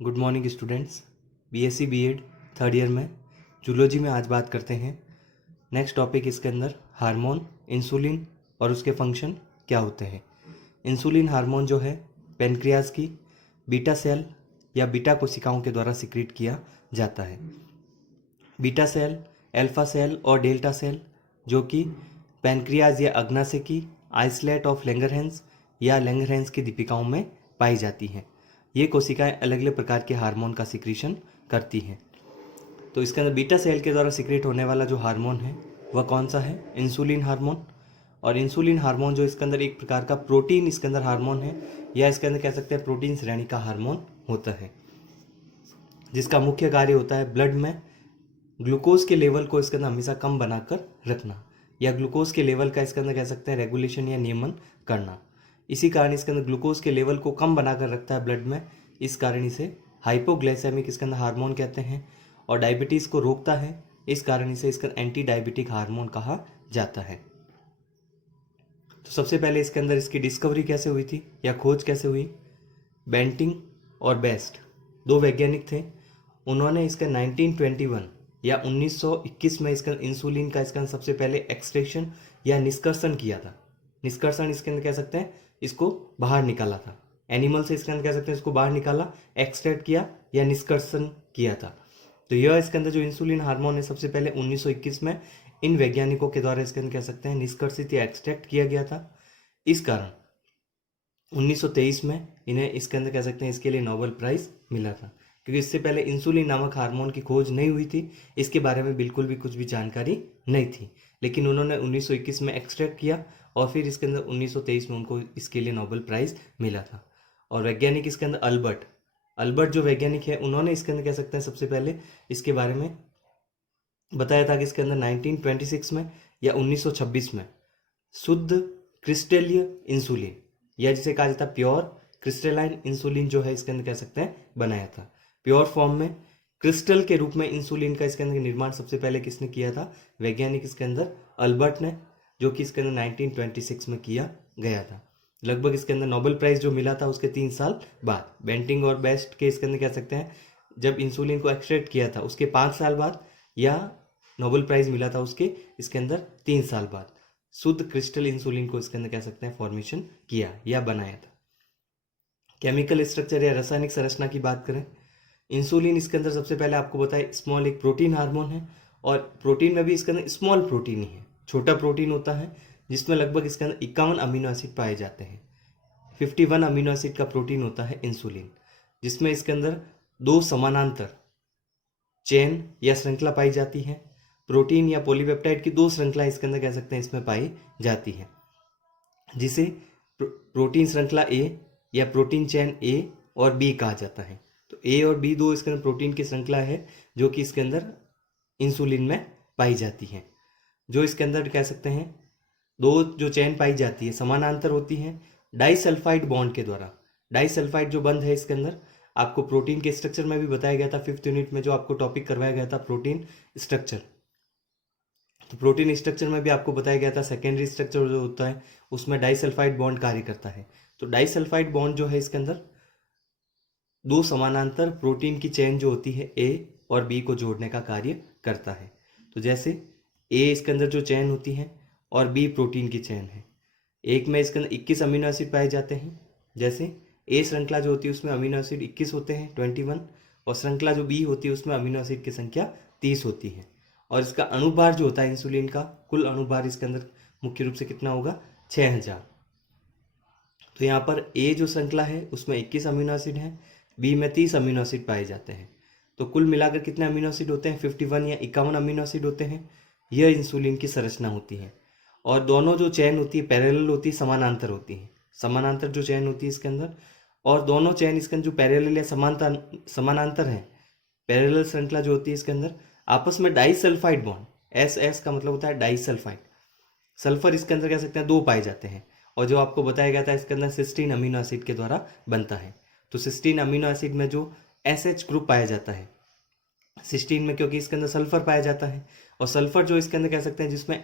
Good morning students. BSc BEd third year में zoology में आज बात करते हैं। नेक्स्ट टॉपिक इसके अंदर हार्मोन, इंसुलिन और उसके फंक्शन क्या होते हैं। इंसुलिन हार्मोन जो है पेनक्रियाज की बीटा सेल या बीटा कोशिकाओं के द्वारा सिक्रीट किया जाता है। बीटा सेल, अल्फा सेल और डेल्टा सेल जो कि पेनक्रियाज या अग्नाशय आइसलेट ऑफ लैंगरहैंस या लैंगरहैंस की दीपिकाओं में पाई जाती हैं। ये कोशिकाएं अलग अलग प्रकार के हार्मोन का सिक्रीशन करती हैं। तो इसके अंदर बीटा सेल के द्वारा सिक्रीट होने वाला जो हार्मोन है वह कौन सा है? Insulin hormone. और इंसुलिन हार्मोन जो इसके अंदर एक प्रकार का प्रोटीन इसके अंदर हार्मोन है, या इसके अंदर कह सकते हैं प्रोटीन श्रेणी का हार्मोन होता है, जिसका मुख्य कार्य होता है ब्लड में ग्लूकोज के लेवल को इसके अंदर हमेशा कम बनाकर रखना, या ग्लूकोज के लेवल का इसके अंदर कह सकते हैं रेगुलेशन या नियमन करना। इसी कारण इसके अंदर ग्लूकोज के लेवल को कम बनाकर रखता है ब्लड में। इस कारण इसे हाइपोग्लाइसेमिक इसके अंदर हार्मोन कहते हैं। और डायबिटीज़ को रोकता है, इस कारण इसे इसका एंटी डायबिटिक हार्मोन कहा जाता है। तो सबसे पहले इसके अंदर इसकी डिस्कवरी कैसे हुई थी या खोज कैसे हुई? बेंटिंग और बेस्ट दो वैज्ञानिक थे। उन्होंने इसका 1921 या 1921 में इसका इंसुलिन का इसका सबसे पहले एक्सट्रैक्शन या निष्कर्षण किया था। निष्कर्षण इसके अंदर कह सकते हैं इसको बाहर निकाला था। एनिमल से इसके अंदर कह सकते हैं इसको बाहर निकाला, एक्सट्रैक्ट किया या निष्कर्षण किया था। तो यह इसके अंदर जो इंसुलिन हार्मोन है सबसे पहले 1921 में इन वैज्ञानिकों के द्वारा इसके अंदर कह सकते हैं निष्कर्षित या एक्सट्रैक्ट किया गया था। इस कारण 1923 में इन्हें इसके अंदर कह सकते हैं इसके लिए नोबेल प्राइज मिला था, क्योंकि इससे पहले इंसुलिन नामक हार्मोन की खोज नहीं हुई थी। इसके बारे में बिल्कुल भी कुछ भी जानकारी नहीं थी, लेकिन उन्होंने 1921 में एक्सट्रैक्ट किया और फिर इसके अंदर 1923 में उनको इसके लिए नोबेल प्राइज मिला था। और वैज्ञानिक इसके अंदर अल्बर्ट जो वैज्ञानिक है उन्होंने इसके अंदर कह सकते हैं सबसे पहले इसके बारे में बताया था कि इसके अंदर 1926 में या 1926 में शुद्ध क्रिस्टलीय इंसुलिन या जिसे कहा जाता है प्योर क्रिस्टलाइन इंसुलिन जो है इसके अंदर कह सकते हैं बनाया था। प्योर फॉर्म में क्रिस्टल के रूप में इंसुलिन का इसके अंदर निर्माण सबसे पहले किसने किया था? वैज्ञानिक इसके अंदर अल्बर्ट ने, जो कि इसके अंदर 1926 में किया गया था। लगभग इसके अंदर नोबेल प्राइज जो मिला था उसके 3 साल बाद। बेंटिंग और बेस्ट के इसके अंदर कह सकते हैं जब इंसुलिन को एक्सट्रैक्ट किया था उसके 5 साल बाद, या नोबेल प्राइज मिला था उसके इसके अंदर 3 साल बाद शुद्ध क्रिस्टल इंसुलिन को इसके अंदर कह सकते हैं फॉर्मेशन किया या बनाया था। केमिकल स्ट्रक्चर या रासायनिक संरचना की बात करें, इंसुलिन इसके अंदर सबसे पहले आपको बताए स्मॉल एक प्रोटीन हार्मोन है, और प्रोटीन में भी इसके अंदर स्मॉल प्रोटीन ही है, छोटा प्रोटीन होता है, जिसमें लगभग इसके अंदर 51 अमीनो एसिड पाए जाते हैं। 51 अमीनो एसिड का प्रोटीन होता है इंसुलिन, जिसमें इसके अंदर 2 समानांतर चेन या श्रृंखला पाई जाती है। प्रोटीन या पॉलीपेप्टाइड की 2 श्रृंखला इसके अंदर कह सकते हैं इसमें पाई जाती है, जिसे प्रोटीन श्रृंखला ए या प्रोटीन चेन ए और बी कहा जाता है। तो ए और बी 2 इसके अंदर प्रोटीन की श्रृंखला है जो कि इसके अंदर इंसुलिन में पाई जाती है। जो इसके अंदर कह सकते हैं 2 जो चेन पाई जाती है समानांतर होती है डाइसल्फाइड बॉन्ड के द्वारा। डाइसल्फाइड जो बंध है इसके अंदर आपको प्रोटीन के स्ट्रक्चर में भी बताया गया था 5th यूनिट में, जो आपको टॉपिक करवाया गया था प्रोटीन स्ट्रक्चर। तो प्रोटीन स्ट्रक्चर में भी आपको बताया गया था सेकेंडरी स्ट्रक्चर जो होता है उसमें डाइसल्फाइड बॉन्ड कार्य करता है। तो डाइसल्फाइड बॉन्ड जो है इसके अंदर 2 समानांतर प्रोटीन की चेन जो होती है ए और बी को जोड़ने का कार्य करता है। तो जैसे ए इसके अंदर जो चेन होती है और बी प्रोटीन की चेन है, एक में इसके अंदर 21 अमीनो एसिड पाए जाते हैं। जैसे ए श्रृंखला जो होती है उसमें अमीनो एसिड 21 होते हैं 21, और श्रृंखला जो बी होती है उसमें अमीनो एसिड की संख्या 30 होती है। और इसका अणुभार जो होता है इंसुलिन का, कुल अणुभार इसके अंदर मुख्य रूप से कितना होगा? 6000। तो यहाँ पर ए जो श्रृंखला है उसमें 21 अमीनो एसिड है, बी में 30 अमीनो एसिड पाए जाते हैं। तो कुल मिलाकर कितने अमीनो एसिड होते हैं? 51 या 51 अमीनो एसिड होते हैं। यह इंसुलिन की संरचना होती है। और दोनों जो चेन होती है पैरेलल होती है, समानांतर होती है। समानांतर जो चेन होती है इसके अंदर, और दोनों चेन इसके अंदर जो पैरेलल या समानांतर है, पैरेलल श्रृंखला जो होती है इसके अंदर आपस में डाइसल्फाइड बॉन्ड, एस का मतलब होता है डाइसल्फाइड। सल्फर इसके अंदर कह सकते हैं 2 पाए जाते हैं, और जो आपको बताया गया था इसके अंदर सिस्टीन अमीनो एसिड के द्वारा बनता है। तो सिस्टीन अमीनो एसिड में जो SH ग्रुप पाया जाता है सिस्टीन में, क्योंकि इसके अंदर सल्फर पाया जाता है, और सल्फर जो इसके अंदर कह सकते हैं जिसमें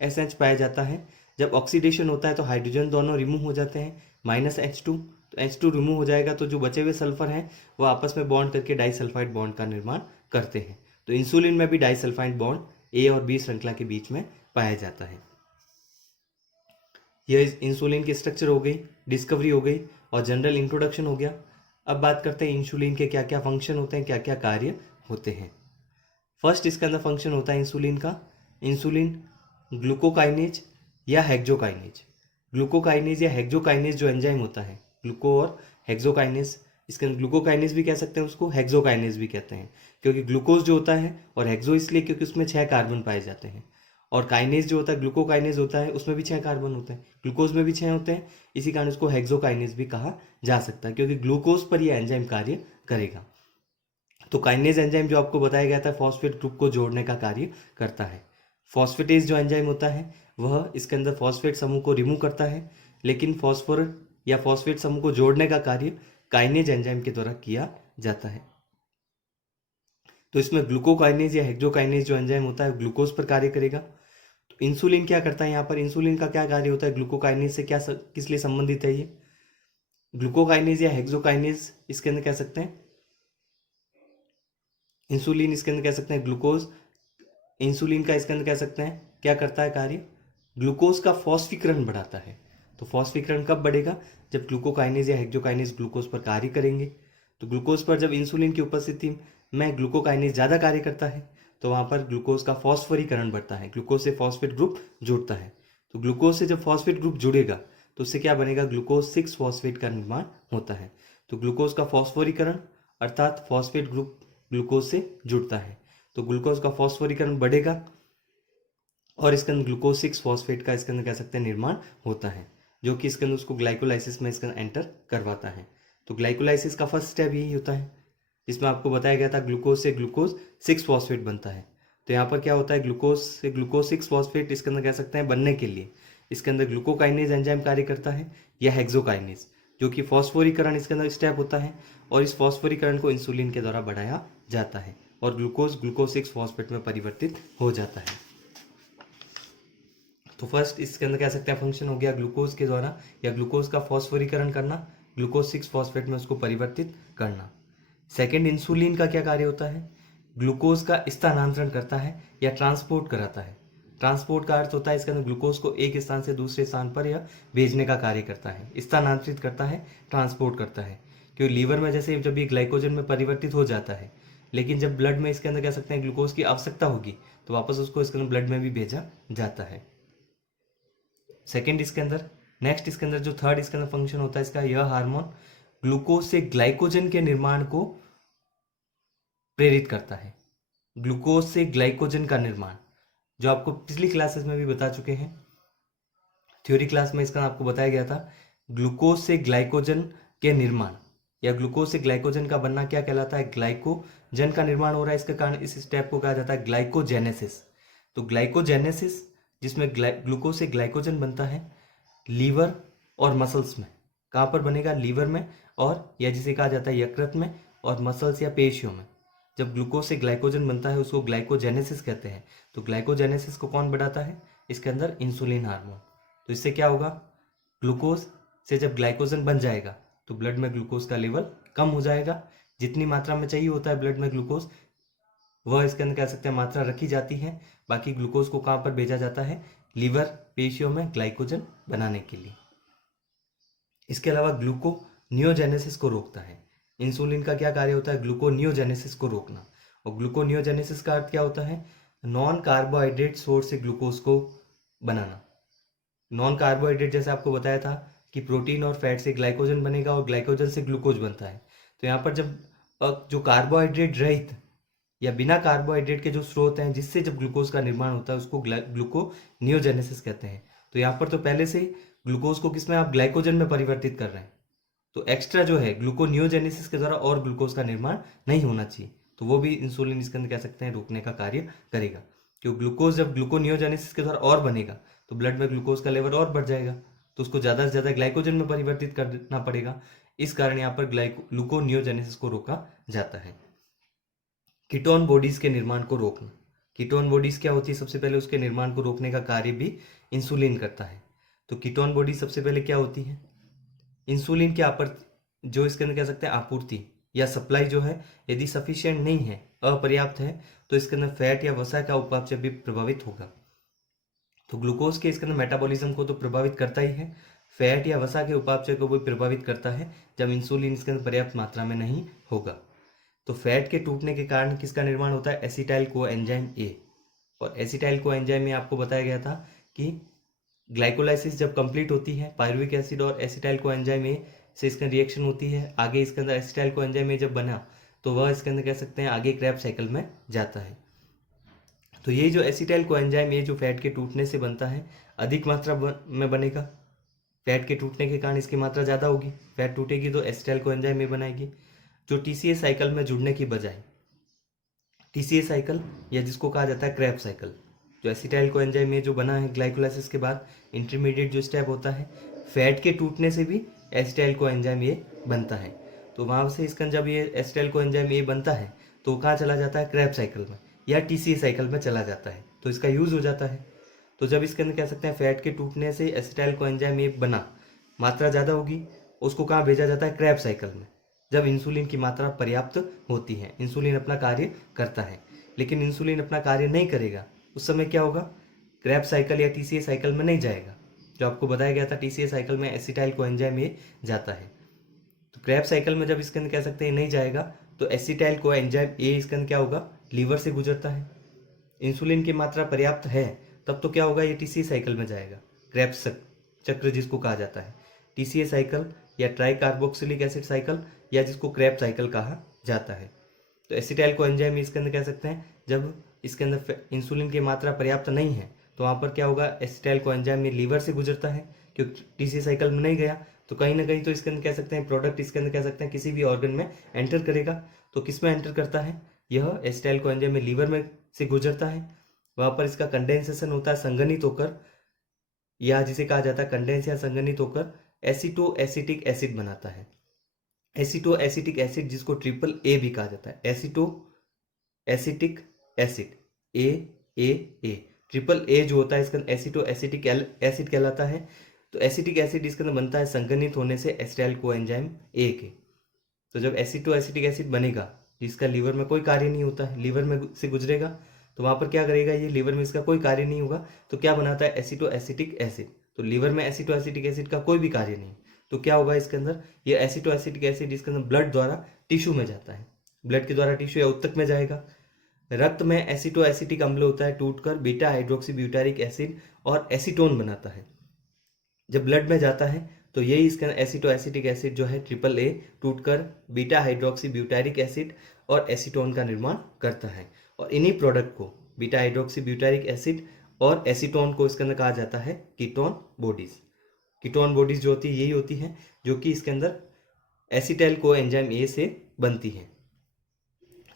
SH पाया जाता है, जब ऑक्सीडेशन होता है तो हाइड्रोजन दोनों रिमूव हो जाते हैं, -H2 तो H2 रिमूव हो जाएगा, तो जो बचे हुए सल्फर हैं वो आपस में बॉन्ड करके डाइसल्फाइड बॉन्ड का निर्माण करते हैं। तो इंसुलिन में भी डाइसल्फाइड बॉन्ड ए और बी श्रृंखला के बीच में पाया जाता है। यह इंसुलिन की स्ट्रक्चर हो गई, डिस्कवरी हो गई और जनरल इंट्रोडक्शन हो गया। अब बात करते हैं इंसुलिन के क्या क्या फंक्शन होते हैं, क्या क्या कार्य होते हैं। फर्स्ट इसके अंदर फंक्शन होता है इंसुलिन का। इंसुलिन ग्लूकोकाइनेज या हेक्सोकाइनेज, ग्लूकोकाइनेज या हेक्सोकाइनेज जो एंजाइम होता है, ग्लूको और हेक्सोकाइनेज, इसके अंदर ग्लूकोकाइनेज भी कह सकते हैं उसको, हेक्सोकाइनेज भी कहते हैं, क्योंकि ग्लूकोज जो होता है, और हेक्सो इसलिए क्योंकि उसमें 6 कार्बन पाए जाते हैं, और काइनेज जो होता है, ग्लूकोकाइनेज होता है, उसमें भी 6 कार्बन होते हैं, ग्लूकोज में भी 6 होते हैं, इसी कारण उसको हेक्सोकाइनेज भी कहा जा सकता है, क्योंकि ग्लूकोज पर यह एंजाइम कार्य करेगा। तो काइनेज एंजाइम जो आपको बताया गया था फॉस्फेट ग्रुप को जोड़ने का कार्य करता है। फॉस्फेटेज जो एंजाइम होता है वह इसके अंदर फॉस्फेट समूह को रिमूव करता है, लेकिन फॉस्फोर या फॉस्फेट समूह को जोड़ने का कार्य काइनेज एंजाइम के द्वारा किया जाता है। तो इसमें ग्लूकोकाइनेज या हेक्सोकाइनेज जो एंजाइम होता है ग्लूकोज पर कार्य करेगा। तो इंसुलिन क्या करता है यहाँ पर, इंसुलिन का क्या कार्य होता है, ग्लूकोकाइनेज से क्या किस लिए संबंधित है ये, ग्लूकोकाइनेज या हेक्सोकाइनेज इसके अंदर कह सकते हैं, इंसुलिन इसके अंदर कह सकते हैं ग्लूकोज, इंसुलिन का इसके अंदर कह सकते हैं क्या करता है कार्य, ग्लूकोज का फॉस्फीकरण बढ़ाता है। तो फॉस्फीकरण कब बढ़ेगा, जब ग्लूकोकाइनेज या हेक्सोकाइनेज ग्लूकोज पर कार्य करेंगे। तो ग्लूकोज पर जब इंसुलिन की उपस्थिति में ग्लूकोकाइनेज ज़्यादा कार्य करता है तो वहाँ पर ग्लूकोज का फॉस्फोरीकरण बढ़ता है, ग्लूकोज से फॉस्फेट ग्रुप जुड़ता है। तो ग्लूकोज से जब फॉस्फेट ग्रुप जुड़ेगा तो उससे क्या बनेगा, ग्लूकोज 6 फॉस्फेट का निर्माण होता है। तो ग्लूकोज का फॉस्फोरीकरण अर्थात फॉस्फेट ग्रुप ग्लूकोज से जुड़ता है, तो ग्लूकोज का फॉस्फोरीकरण बढ़ेगा और इसके अंदर ग्लूकोज 6 फॉस्फेट का इसके अंदर कह सकते हैं निर्माण होता है, जो कि इसके अंदर उसको ग्लाइकोलाइसिस में इसके अंदर एंटर करवाता है। तो ग्लाइकोलाइसिस का फर्स्ट स्टेप यही होता है, जिसमें आपको बताया गया था ग्लूकोज से ग्लूकोज 6 फॉस्फेट बनता है। तो यहाँ पर क्या होता है, ग्लूकोज से ग्लूकोज 6 फॉस्फेट इसके अंदर कह सकते हैं बनने के लिए इसके अंदर ग्लूकोकाइनेज एंजाइम कार्य करता है या हेक्सोकाइनेज, जो कि फॉस्फोरीकरण इसके अंदर स्टेप होता है, और इस फॉस्फोरीकरण को इंसुलिन के द्वारा बढ़ाया जाता है और ग्लूकोज ग्लूकोज 6 फॉस्फेट में परिवर्तित हो जाता है। तो फर्स्ट इसके अंदर कह सकते हैं फंक्शन हो गया ग्लूकोज के द्वारा या ग्लूकोज का फॉस्फोरीकरण करना, ग्लूकोज 6 फॉस्फेट में उसको परिवर्तित करना। सेकेंड, इंसुलिन का क्या कार्य होता है, ग्लूकोज का स्थानांतरण करता है या ट्रांसपोर्ट कराता है। ट्रांसपोर्ट का अर्थ होता है इसके अंदर ग्लूकोज को एक स्थान से दूसरे स्थान पर या भेजने का कार्य करता है, स्थानांतरित करता है, ट्रांसपोर्ट करता है। क्योंकि लीवर में जैसे जब ये ग्लाइकोजन में परिवर्तित हो जाता है, लेकिन जब ब्लड में इसके अंदर कह सकते हैं ग्लूकोज की आवश्यकता होगी तो वापस उसको इसके अंदर ब्लड में भी भेजा जाता है। सेकेंड इसके अंदर, नेक्स्ट इसके अंदर जो थर्ड इसके अंदर फंक्शन होता है इसका, यह हार्मोन ग्लूकोज से ग्लाइकोजन के निर्माण को प्रेरित करता है। ग्लूकोज से ग्लाइकोजन का निर्माण जो आपको पिछली क्लासेस में भी बता चुके हैं, थ्योरी क्लास में इसका आपको बताया गया था, ग्लूकोज से ग्लाइकोजन के निर्माण या ग्लूकोज से ग्लाइकोजन का बनना क्या कहलाता है, ग्लाइकोजन का निर्माण हो रहा है, इसके कारण इस स्टेप को कहा जाता है ग्लाइकोजेनेसिस। तो ग्लाइकोजेनेसिस जिसमें ग्लूकोज से ग्लाइकोजन बनता है लीवर और मसल्स में, कहाँ पर बनेगा, लीवर में, और या जिसे कहा जाता है यकृत में और मसल्स या पेशियों में। जब ग्लूकोज से ग्लाइकोजन बनता है उसको ग्लाइकोजेनेसिस कहते हैं। तो ग्लाइकोजेनेसिस को कौन बढ़ाता है, इसके अंदर इंसुलिन हार्मोन। तो इससे क्या होगा, ग्लूकोज से जब ग्लाइकोजन बन जाएगा तो ब्लड में ग्लूकोज का लेवल कम हो जाएगा, जितनी मात्रा में चाहिए होता है ब्लड में ग्लूकोज वह इसके अंदर कह सकते हैं मात्रा रखी जाती है, बाकी ग्लूकोज को कहाँ पर भेजा जाता है, लीवर पेशियों में ग्लाइकोजन बनाने के लिए। इसके अलावा ग्लूकोनियोजेनेसिस को रोकता है। इंसुलिन का क्या कार्य होता है, ग्लूकोनियोजेनेसिस को रोकना। और ग्लूकोनियोजेनेसिस का अर्थ क्या होता है, नॉन कार्बोहाइड्रेट सोर्स से ग्लूकोज को बनाना। नॉन कार्बोहाइड्रेट जैसे आपको बताया था कि प्रोटीन और फैट से ग्लाइकोजन बनेगा और ग्लाइकोजन से ग्लूकोज बनता है। तो यहाँ पर जब जो कार्बोहाइड्रेट रहित या बिना कार्बोहाइड्रेट के जो स्रोत हैं जिससे जब ग्लूकोज का निर्माण होता है उसको ग्लूकोनियोजेनेसिस कहते हैं। तो यहाँ पर तो पहले से ग्लूकोज को किसमें आप ग्लाइकोजन में परिवर्तित कर रहे हैं, तो एक्स्ट्रा जो है ग्लूकोनियोजेनेसिस के द्वारा और ग्लूकोज का निर्माण नहीं होना चाहिए, तो वो भी इंसुलिन इसके अंदर कह सकते हैं रोकने का कार्य करेगा। क्योंकि ग्लूकोज जब ग्लूकोनियोजेनेसिस के द्वारा और बनेगा तो ब्लड में ग्लूकोज का लेवल और बढ़ जाएगा, तो उसको ज़्यादा से ज़्यादा ग्लाइकोजन में परिवर्तित करना पड़ेगा। इस कारण यहाँ पर ग्लूकोनियोजेनेसिस को रोका जाता है। कीटोन बॉडीज के निर्माण को रोकना। कीटोन बॉडीज क्या होती है, सबसे पहले उसके निर्माण को रोकने का कार्य भी इंसुलिन करता है। तो कीटोन बॉडी सबसे पहले क्या होती है, इंसुलिन की जो इसके अंदर कह सकते हैं आपूर्ति या सप्लाई जो है यदि सफिशिएंट नहीं है, अपर्याप्त है, तो इसके अंदर फैट या वसा का उपापचय भी प्रभावित होगा। तो ग्लूकोज के इसके अंदर मेटाबॉलिज्म को तो प्रभावित करता ही है, फैट या वसा के उपापचय को भी प्रभावित करता है जब इंसुलिन इसके अंदर पर्याप्त मात्रा में नहीं होगा। तो फैट के टूटने के कारण किसका निर्माण होता है? Acetyl coenzyme A. और एसिटाइल कोएंजाइम में आपको बताया गया था कि ग्लाइकोलाइसिस जब कंप्लीट होती है, पायरुविक एसिड और एसिटाइल कोएंजाइम ए से इसका रिएक्शन होती है, आगे इसके अंदर एसिटाइल कोएंजाइम ए जब बना तो वह इसके अंदर कह सकते हैं आगे क्रेब्स साइकिल में जाता है। तो ये जो एसिटाइल कोएंजाइम ये जो फैट के टूटने से बनता है, अधिक मात्रा में बनेगा। फैट के टूटने के कारण इसकी मात्रा ज़्यादा होगी, फैट टूटेगी तो एसिटाइल कोएंजाइम ये बनाएगी, जो टीसीए साइकिल में जुड़ने की बजाय टीसीए साइकिल या जिसको कहा जाता है क्रेब साइकिल, जो एसिटाइल कोएंजाइम में जो बना है ग्लाइकोलाइसिस के बाद इंटरमीडिएट जो स्टेप होता है, फैट के टूटने से भी एसिटाइल कोएंजाइम ये बनता है। तो वहाँ से इसका जब ये एसिटाइल कोएंजाइम ये बनता है तो कहाँ चला जाता है? क्रेब साइकिल में या टीसीए साइकिल में चला जाता है, तो इसका यूज़ हो जाता है। तो जब इसके अंदर कह सकते हैं फैट के टूटने से एसिटाइल कोएंजाइम ये बना, मात्रा ज़्यादा होगी, उसको कहाँ भेजा जाता है? क्रेब साइकिल में, जब इंसुलिन की मात्रा पर्याप्त होती है, इंसुलिन अपना कार्य करता है। लेकिन इंसुलिन अपना कार्य नहीं करेगा उस समय क्या होगा? क्रेब साइकिल या टीसीए साइकिल में नहीं जाएगा। जो आपको बताया गया था टीसीए साइकिल में एसिटाइल कोएंजाइम ये जाता है, तो क्रेब साइकिल में जब इसके अंदर कह सकते हैं नहीं जाएगा तो एसिटाइल कोएंजाइम ए इसके अंदर क्या होगा? लीवर से गुजरता है। इंसुलिन की मात्रा पर्याप्त है तब तो क्या होगा? ये टीसीए साइकिल में जाएगा, क्रेब्स चक्र जिसको कहा जाता है, टीसीए साइकिल या ट्राई कार्बोक्सिलिक एसिड साइकिल या जिसको क्रेब साइकिल कहा जाता है। तो एसिटाइल कोएंजाइम इसके अंदर कह सकते हैं जब इसके अंदर इंसुलिन की मात्रा पर्याप्त नहीं है तो वहाँ पर क्या होगा? एसिटाइल कोएंजाइम ये लीवर से गुजरता है, क्योंकि टीसीए साइकिल में नहीं गया तो कहीं ना कहीं तो इसके अंदर कह सकते हैं प्रोडक्ट इसके अंदर कह सकते हैं किसी भी ऑर्गन में एंटर करेगा। तो किस में एंटर करता है? यह एसिटाइल कोएंजाइम में लीवर में से गुजरता है, वहाँ पर इसका कंडेंसेशन होता है, संघनित होकर, या जिसे कहा जाता है कंडेंस या संघनित होकर एसीटो एसिटिक एसिड बनाता है। एसीटो एसिटिक एसिड जिसको ट्रिपल ए भी कहा जाता है, aceto acetic acid, A triple A जो होता है इसका एसीटो एसिटिक एसिड कहलाता है। तो एसिटिक एसिड इसके अंदर बनता है संघनित होने से एसिटाइल कोएंजाइम ए के। तो जब एसीटो एसिटिक एसिड बनेगा जिसका लीवर में कोई कार्य नहीं होता है, लीवर में से गुजरेगा तो वहाँ पर क्या करेगा? ये लीवर में इसका कोई कार्य नहीं होगा तो क्या बनाता है? Aceto acetic acid. तो लीवर में एसीटो एसिटिक एसिड का कोई भी कार्य नहीं, तो क्या होगा इसके अंदर? ये एसीटो एसिटिक एसिड इसके अंदर ब्लड द्वारा टिश्यू में जाता है, ब्लड के द्वारा टिश्यू या उत्तक में जाएगा। रक्त में एसीटो एसिटिक अम्ल होता है, टूटकर बीटा हाइड्रोक्सी ब्यूटारिक एसिड और एसीटोन बनाता है। जब ब्लड में जाता है तो यही इसका एसिटो एसिटिक एसिड जो है ट्रिपल ए टूटकर बीटा हाइड्रोक्सी ब्यूटारिक एसिड और एसीटोन का निर्माण करता है। और इन्हीं प्रोडक्ट को बीटा हाइड्रोक्सी ब्यूटारिक एसिड और एसीटोन को इसके अंदर कहा जाता है कीटोन बॉडीज। कीटोन बॉडीज जो होती है यही होती है जो कि इसके अंदर एसिटाइल कोएंजाइम ए से बनती है।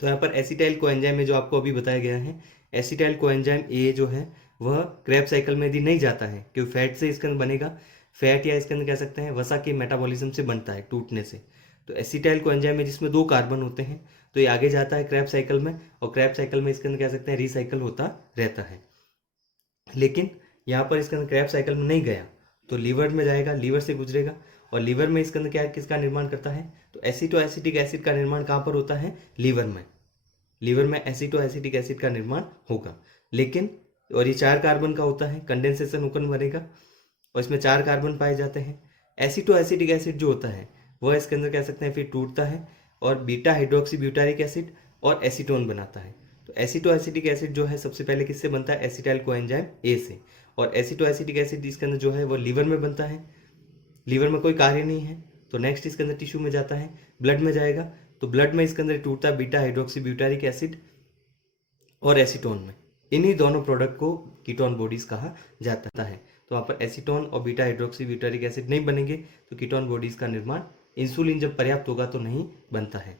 तो यहाँ पर एसिटाइल कोएंजाइम में जो आपको अभी बताया गया है, एसिटाइल कोएंजाइम ए जो है वह क्रेब साइकिल में यदि नहीं जाता है क्योंकि फैट से इसके अंदर बनेगा, फैट या इसके अंदर कह सकते हैं वसा के मेटाबॉलिज्म से बनता है टूटने से। तो एसिटाइल कोएंजाइम में जिसमें 2 कार्बन होते हैं तो ये आगे जाता है क्रेब साइकिल में, और क्रेब साइकिल में इसके अंदर कह सकते हैं रिसाइकल होता रहता है। लेकिन यहाँ पर इसके अंदर क्रेब साइकिल में नहीं गया तो लीवर में जाएगा, लीवर से गुजरेगा, और लीवर में इसके अंदर क्या किसका निर्माण करता है? तो एसिटो एसिटिक एसिड का निर्माण कहाँ पर होता है? लीवर में। लीवर में एसिटो एसिटिक एसिड का निर्माण होगा, लेकिन और ये 4 कार्बन का होता है, कंडेंसेशन होकर बनेगा और इसमें 4 कार्बन पाए जाते हैं। एसिटो एसिटिक एसिड जो होता है वह इसके अंदर कह सकते हैं फिर टूटता है और बीटा हाइड्रोक्सी ब्यूटारिक एसिड और एसीटोन बनाता है। तो एसिटो एसिटिक एसिड जो है सबसे पहले किससे बनता है? एसिटाइल कोएंजाइम ए से। और एसिटो एसिटिक एसिड इसके अंदर जो है वो लीवर में बनता है, लीवर में कोई कार्य नहीं है तो नेक्स्ट इसके अंदर टिश्यू में जाता है, ब्लड में जाएगा तो ब्लड में इसके अंदर टूटता है बीटा हाइड्रोक्सी ब्यूटारिक एसिड और एसीटोन में। इन्हीं दोनों प्रोडक्ट को कीटोन बॉडीज कहा जाता है। तो वहाँ पर एसीटोन और बीटा हाइड्रोक्सी ब्यूटारिक एसिड नहीं बनेंगे तो कीटोन बॉडीज का निर्माण इंसुलिन जब पर्याप्त होगा तो नहीं बनता है।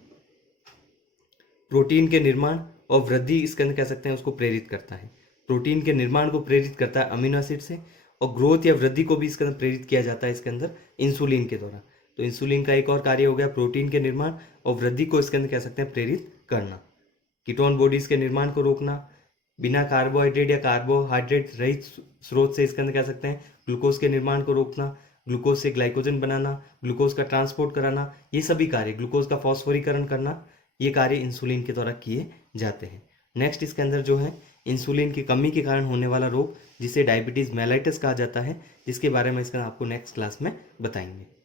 प्रोटीन के निर्माण और वृद्धि इसके अंदर कह सकते हैं उसको प्रेरित करता है, प्रोटीन के निर्माण को प्रेरित करता है अमीनो एसिड से, और ग्रोथ या वृद्धि को भी इसके अंदर प्रेरित किया जाता है इसके अंदर इंसुलिन के द्वारा। तो इंसुलिन का एक और कार्य हो गया प्रोटीन के निर्माण और वृद्धि को इसके अंदर कह सकते हैं प्रेरित करना, कीटोन बॉडीज के निर्माण को रोकना, बिना कार्बोहाइड्रेट या कार्बोहाइड्रेट रहित स्रोत से इसके अंदर कह सकते हैं ग्लूकोज के निर्माण को रोकना, ग्लूकोज से ग्लाइकोजन बनाना, ग्लूकोज का ट्रांसपोर्ट कराना, ये सभी कार्य, ग्लूकोज का फॉस्फोरीकरण करना, ये कार्य इंसुलिन के द्वारा किए जाते हैं। नेक्स्ट इसके अंदर जो है इंसुलिन की कमी के कारण होने वाला रोग जिसे डायबिटीज़ मेलाइटस कहा जाता है, जिसके बारे में इसका आपको नेक्स्ट क्लास में बताएंगे।